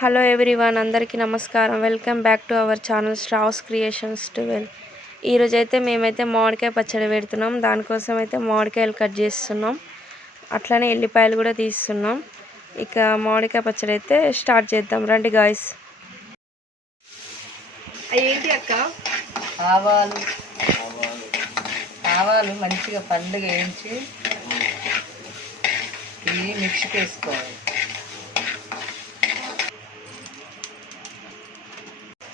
Hello everyone, అందరికీ నమస్కారం. Welcome back to our channel స్ట్రావ్స్ creations 12. ఈరోజైతే మేమైతే మామిడికాయ పచ్చడి పెడుతున్నాం. దానికోసం అయితే మామిడికాయలు కట్ చేస్తున్నాం, అట్లనే ఎల్లిపాయలు కూడా తీస్తున్నాం. ఇక మామిడికాయ పచ్చడి అయితే స్టార్ట్ చేద్దాం. రండి గాయస్. ఏంటి అక్క? ఆవాలు మంచిగా పండుగ వేయించి ఇవి మిక్సీకి వేసుకోవాలి.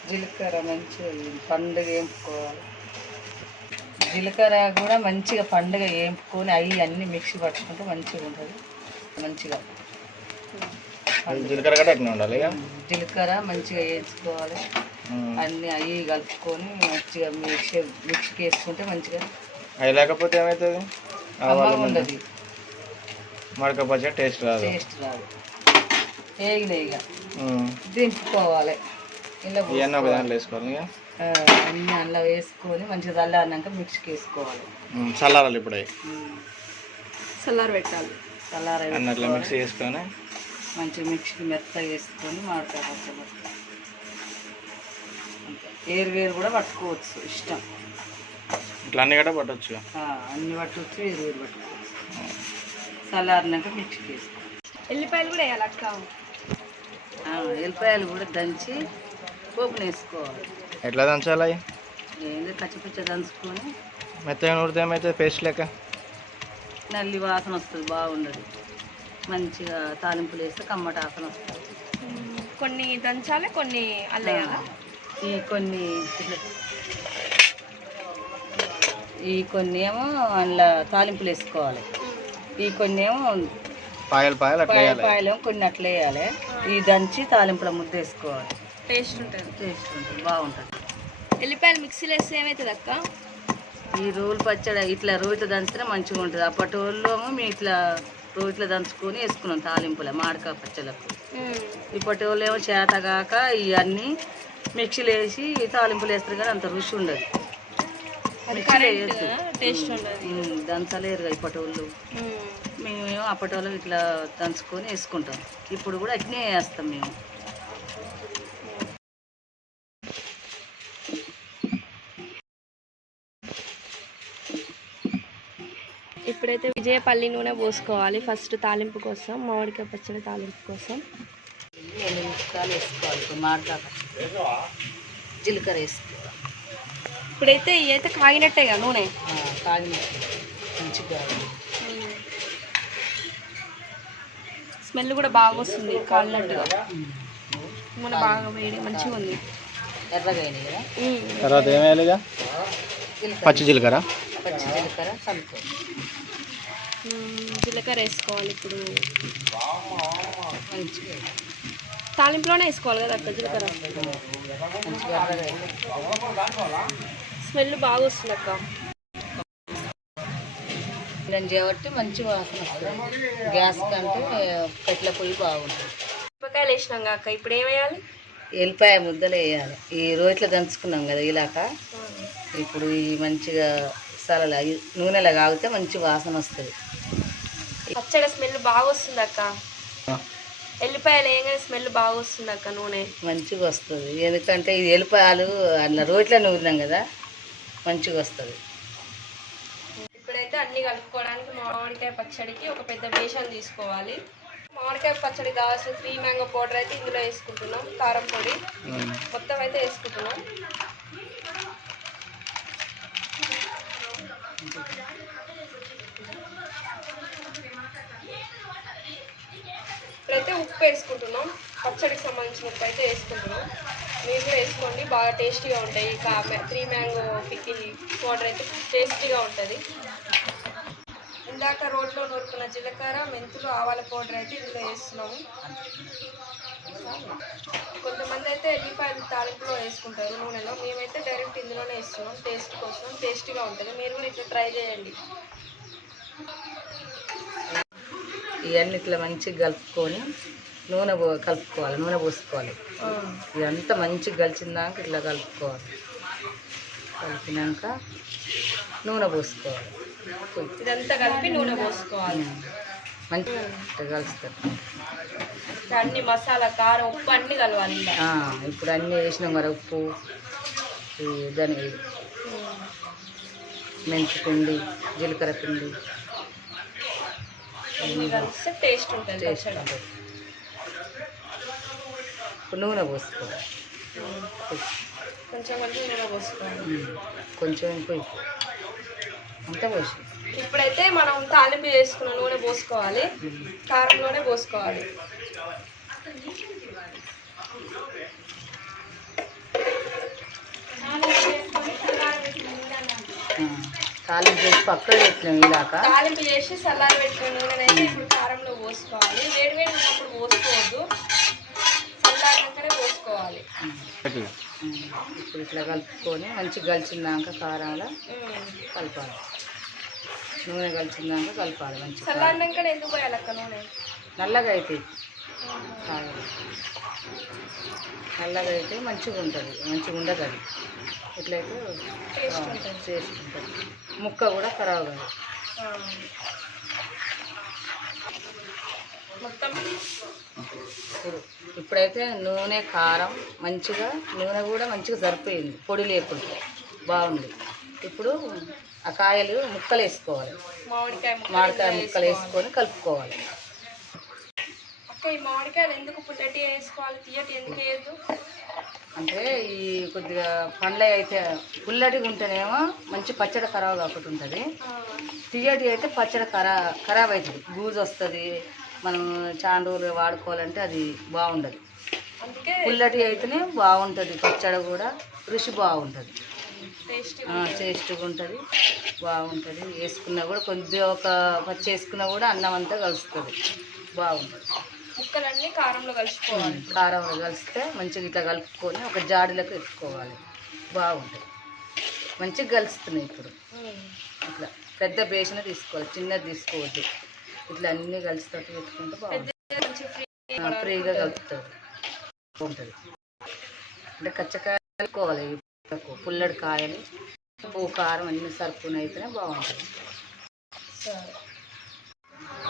జీలకర్ర మంచిగా పండుగ వేపుకోవాలి. జీలకర్ర కూడా మంచిగా పండుగ వేపుకొని అవి అన్నీ మిక్సీ పట్టుకుంటే మంచిగా ఉంటుంది. మంచిగా జీలకర్ర మంచిగా వేసుకోవాలి. అన్నీ అవి కలుపుకొని మంచిగా మిక్సీకి వేసుకుంటే మంచిగా అవి లేకపోతే ఏమవుతుంది? ఉండదు, మామిడికాయ పచ్చడి టేస్ట్ రాదు. వేగినాయి ఇక దింపుకోవాలి. ఇవన్నీ ఒక దాంట్లో వేసుకోవాలి. అన్నీ అందులో వేసుకొని మంచిగా చల్లారినాక మిక్సీకి వేసుకోవాలి. చల్లారాలి. ఇప్పుడు అవి చల్లారి పెట్టాలి. అన్నట్లు మిక్సీ వేసుకొని మంచిగా మిక్సీకి మెత్తగా వేసుకొని మామిడికాయ పచ్చడి వేరు కూడా పట్టుకోవచ్చు, ఇష్టం. ఇట్లా అన్ని గట్ట పట్టవచ్చు. అన్ని పట్టవచ్చు, వేరు పట్టుకోవచ్చు. చల్లారినాక మిక్సీకి వేసుకోవాలి. ఎల్లిపాయలు కూడా వేయాలి అక్క. ఎల్లిపాయలు కూడా దంచి పోపుని వేసుకోవాలి. ఎట్లా దంచాలి? ఏంటంటే పచ్చిపుచ్చ దంచుకొని మెత్తగా నూరితే ఏమైతే పేస్ట్ లెక్క నల్లి వాసన వస్తుంది, బాగుండదు. మంచిగా తాలింపులు వేస్తే కమ్మటి వాసన వస్తుంది. కొన్ని దంచాలి, కొన్ని అల్లేయాలి. ఈ కొన్ని ఏమో అందులో తాలింపులు వేసుకోవాలి. ఈ కొన్ని ఏమో పాయలు కొన్ని అట్లా వేయాలి. ఈ దంచి తాలింపుల ముద్ద వేసుకోవాలి. టేస్ట్ ఉంటుంది, బాగుంటుంది. ఎల్లిపాయలు మిక్సీలో వేస్తే ఏమవుతుంది అక్క? ఈ రోలు పచ్చడి ఇట్లా రోటిలో దంచితే మంచిగా ఉంటుంది. అప్పటి వాళ్ళు మేము ఇట్లా రోటిలో దంచుకొని వేసుకున్నాం తాలింపుల మామిడికాయ పచ్చళ్ళకు. ఇప్పటి వాళ్ళు ఏమో చేతగాక ఇవన్నీ మిక్సీలో వేసి తాలింపులు వేస్తారు, కానీ అంత రుచి ఉండదు. టేస్ట్ ఉండదు, దంచలేరుగా ఇప్పటి వాళ్ళు. మేమేమో అప్పటి వాళ్ళు ఇట్లా దంచుకొని వేసుకుంటాం. ఇప్పుడు కూడా అట్నే వేస్తాం మేము. ఇప్పుడైతే విజయపల్లి నూనె పోసుకోవాలి ఫస్ట్ తాలింపు కోసం, మామిడికాయ పచ్చడి తాలింపు కోసం. 2 నిమిషాలు వేసుకోవాలి. మామిడికాయ జీలకర్ర వేసుకోవాలి. ఇప్పుడైతే ఇవైతే కాగినట్టే కదా నూనె? కాగినట్టు మంచిగా స్మెల్ కూడా బాగా వస్తుంది, కాలినట్టుగా. నూనె బాగా వేడి మంచిగా ఉంది. ఎర్రగా అయినాయి కదా. తర్వాత ఏమేయాలి? పచ్చి జీలకర్ర చల్లుకోవాలి. జీలకర్ర వేసుకోవాలి. ఇప్పుడు మంచిగా తాలింపులోనే వేసుకోవాలి కదా అక్క జీలకర్ర. మంచిగా స్మెల్ బాగా వస్తుంది అక్క. చేయబట్టి మంచి వాసన వస్తుంది. గ్యాస్ కంటే కట్టెల పొయ్యి బాగుంటుంది. మిరపకాయలు వేసినాం అక్క, ఇప్పుడు ఏమేయాలి? ఎల్లిపాయ ముద్దలు వేయాలి. ఈ రోట్లో దంచుకున్నాం కదా ఇలాక. ఇప్పుడు ఈ మంచిగా సలలా నూనెలా కాగితే మంచి వాసన వస్తుంది. పచ్చడి స్మెల్ బాగా వస్తుంది అక్క. ఎల్లిపాయలు వేయగానే స్మెల్ బాగా వస్తుంది అక్క. నూనె మంచిగా వస్తుంది, ఎందుకంటే ఇది ఎల్లిపాయలు అట్లా రోట్లో నూరినాం కదా, మంచిగా వస్తుంది. ఇప్పుడైతే అన్ని కలుపుకోవడానికి మామిడికాయ పచ్చడికి ఒక పెద్ద బేషన్ తీసుకోవాలి. మామిడికాయ పచ్చడి కావాల్సిన 3 మ్యాంగో పౌడర్ అయితే ఇందులో వేసుకుంటున్నాం. కారం పొడి మొత్తం అయితే వేసుకుంటున్నాం. ఇప్పుడైతే ఉప్పు వేసుకుంటున్నాం. పచ్చడికి సంబంధించిన ఉప్పు అయితే వేసుకుంటున్నాం. మీరు కూడా వేసుకోండి, బాగా టేస్టీగా ఉంటాయి. 3 మ్యాంగో పికిల్ పౌడర్ అయితే టేస్టీగా ఉంటుంది. ఇందాక రోట్లో నూరుకున్న జీలకర్ర, మెంతులు, ఆవాల పౌడర్ అయితే ఇందులో వేస్తున్నాము. కొంతమంది అయితే ఎల్లిపాయలు తాలింపులో వేసుకుంటారు నూనెలో, మేమైతే డైరెక్ట్ ఇందులోనే వేస్తున్నాం. టేస్ట్ కోసం టేస్టీగా ఉంటుంది. మీరు కూడా ఇట్లా ట్రై చేయండి. ఇవన్నీ ఇట్లా మంచిగా కలుపుకొని నూనె కలుపుకోవాలి. నూనె పోసుకోవాలి. ఇదంతా మంచిగా కలిసిందాక ఇట్లా కలుపుకోవాలి. కలిపినాక నూనె పోసుకోవాలి. ఇదంతా కలిపి నూనె పోసుకోవాలి. మంచిగా కలుస్తారు. అన్ని మసాలా కారం ఉప్పు అన్ని కలవాలి ఇలా. ఇప్పుడు అన్నీ వేసినాం మరి ఉప్పు దాని మెంతి పిండి జీలకర్ర పిండి అన్ని కలిస్తే టేస్ట్ ఉంటుంది. ఇప్పుడు నూనె పోసుకోవాలి, కొంచెం కొంచెం నూనె పోసుకోవాలి, కొంచెం పోయి అంతా పోసి. ఇప్పుడైతే మనం తాలింపు చేసుకున్న నూనె పోసుకోవాలి, కారంలోనే పోసుకోవాలి. తాలింపు చేసి పక్కన పెట్టినాం. ఇలాక తాలింపు చేసి సల్లారి పెట్టుకున్న నూనెనైతే ఇప్పుడు కారంలో పోసుకోవాలి. వేడి వేడి ఉన్నప్పుడు పోసుకోవద్దు, చల్లారినాకనే పోసుకోవాలి. ఇప్పుడు ఇట్లా కలుపుకొని మంచిగా కలిసిందాక కారాల కలపాలి, నూనె కలిసిందాక కలపాలి మంచిగా. చల్లారినాకనే ఎందుకు పోయాలి అక్క నూనె? నల్లగా అయితే నల్లగా అయితే మంచిగా ఉంటుంది, మంచిగా ఉండదు అది. ఇట్లయితే టేస్ట్ ఉంటుంది, టేస్ట్ ఉంటుంది, ముక్క కూడా ఖరాబ్ కాదు. మొత్తం ఇప్పుడైతే నూనె కారం మంచిగా, నూనె కూడా మంచిగా సరిపోయింది, పొడి లేకుండా బాగుంది. ఇప్పుడు ఆ కాయలు ముక్కలు వేసుకోవాలి, మామిడికాయ ముక్కలు వేసుకొని కలుపుకోవాలి. అక్క ఈ మామిడికాయలు ఎందుకు పుల్లటి వేసుకోవాలి, తీయటి ఎందుకు వేయద్దు? అంటే ఈ కొద్దిగా పండ్లు అయితే పుల్లటిగా ఉంటేనేమో మంచి పచ్చడి ఖరాబ్ కాకుండా ఉంటుంది, తీయటి అయితే పచ్చడి ఖరాబ్ అవుతుంది, బూజు వస్తుంది, మనం చాలా రోజులు వాడుకోవాలంటే అది బాగుండదు. అందుకే పుల్లటి అయితేనే బాగుంటుంది, పచ్చడి కూడా రుచి బాగుంటుంది, టేస్ట్గా ఉంటుంది, బాగుంటుంది. వేసుకున్నా కూడా కొద్దిగా ఒక పచ్చి వేసుకున్నా కూడా అన్నం అంతా కలుస్తుంది, బాగుంటుంది. ముక్కలన్నీ కారంలో కలిసిపోవాలి, కారంలో కలిస్తే మంచిగా ఇట్లా కలుపుకొని ఒక జాడీలకు ఎత్తుకోవాలి, బాగుంటుంది. మంచిగా కలుస్తున్నాయి ఇప్పుడు. ఇట్లా పెద్ద బేసిన తీసుకోవాలి, చిన్నది తీసుకోవద్దు. ఇట్లా అన్నీ కలిసేటట్టు పెట్టుకుంటే బాగుంటుంది, ఫ్రీగా కలుపుతుంది, బాగుంటుంది. అంటే కచ్చకాయలు కలుపుకోవాలి, పుల్లడి కాయలు ఉప్పు కారం అన్నీ సరుకుని అయితేనే బాగుంటుంది.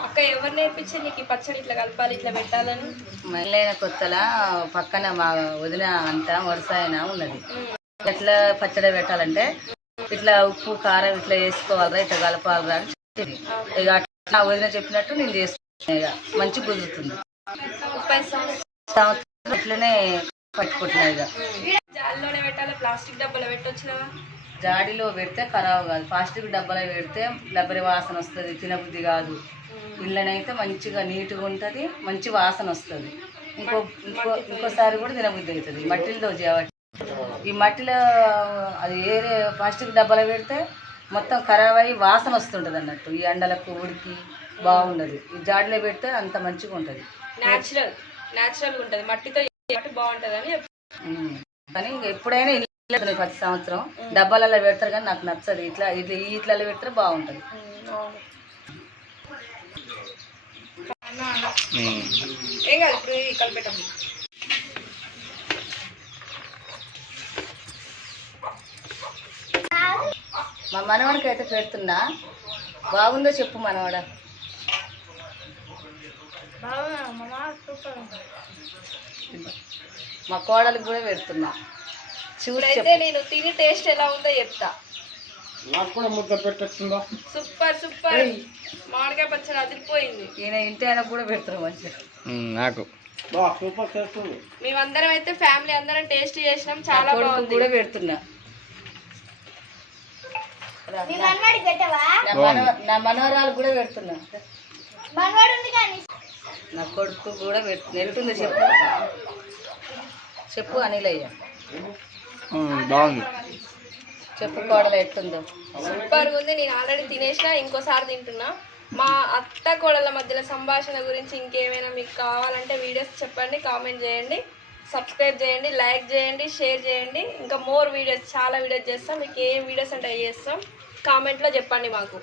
అక్క ఎవరు నేర్పించారు నీకు ఈ పచ్చడి ఇట్లా కలపాలి ఇట్లా పెట్టాలని? మళ్ళైన కొత్తలా పక్కన మా వదిన అంతా వరుసైన ఉన్నది, ఎట్లా పచ్చడి పెట్టాలంటే ఇట్లా ఉప్పు కారం ఇట్లా వేసుకోవాలరా, ఇట్లా కలపాలరా అని చెప్పింది. ఇక అట్లా వదిన చెప్పినట్టు నేను చేసుకున్నా, ఇక మంచి కుదురుతుంది. 30 సంవత్సరాలు ఇట్లనే పట్టుకుంటున్నా. ఇక జాలిలోనే పెట్టాలి, ప్లాస్టిక్ డబ్బాలో పెట్టొచ్చు కదా? జాడీలో పెడితే ఖరాబ్ కాదు, ప్లాస్టిక్ డబ్బాలో పెడితే లబ్బరి వాసన వస్తుంది, తినబుద్ధి కాదు. ఇళ్ళనైతే మంచిగా నీట్గా ఉంటుంది, మంచి వాసన వస్తుంది. ఇంకోసారి కూడా తినబుద్ధి అవుతుంది. మట్టిలో చేయబట్టి ఈ మట్టిలో అది వేరే ప్లాస్టిక్ డబ్బాలో పెడితే మొత్తం ఖరాబ్ అయ్యి వాసన వస్తుంటుంది అన్నట్టు, ఈ ఎండలకు ఉడికి బాగుండదు. ఈ జాడీలో పెడితే అంత మంచిగా ఉంటుంది, న్యాచురల్గా ఉంటుంది, మట్టితో బాగుంటుంది అని. కానీ ఎప్పుడైనా ఇల్లు 10 సంవత్సరం డబ్బాలలో పెడతారు, కానీ నాకు నచ్చదు. ఇట్లా ఇట్లలో పెడితే బాగుంటుంది. ఏం కాదు, ఇప్పుడు కలిపెట్టాం. మా మనవాడికి అయితే పెడుతున్నా, బాగుందో చెప్పు మనవాడ. మా కోడలికి కూడా పెడుతున్నా, చూడైతే నేను తిని టేస్ట్ ఎలా ఉందో చెప్తా. సూపర్ సూపర్, మామిడికాయ పచ్చడి అదిరిపోయింది. ఈయన ఇంటి ఆయన కూడా పెడుతున్నాం మంచిగా, నాకు మేమందరం అయితే ఫ్యామిలీ అందరం టేస్ట్ చేసినాం, చాలా బాగుంది. కూడా పెడుతున్నా. నా మనవరాలు కూడా పెడుతున్నా, నా కొడుకు కూడా ఎట్టుందో చెప్పు చెప్పు అనిలయ్య, బాగుంది చెప్పు కోడలు ఎట్టుందో. సూపర్గా ఉంది, నేను ఆల్రెడీ తినేసిన, ఇంకోసారి తింటున్నా. మా అత్త కోడల మధ్యలో సంభాషణ గురించి ఇంకేమైనా మీకు కావాలంటే వీడియోస్ చెప్పండి, కామెంట్ చేయండి, సబ్స్క్రైబ్ చేయండి, లైక్ చేయండి, షేర్ చేయండి. ఇంకా మోర్ వీడియోస్, చాలా వీడియోస్ చేస్తాం. మీకు ఏ వీడియోస్ అంటే చేస్తాం, కామెంట్లో చెప్పండి మాకు.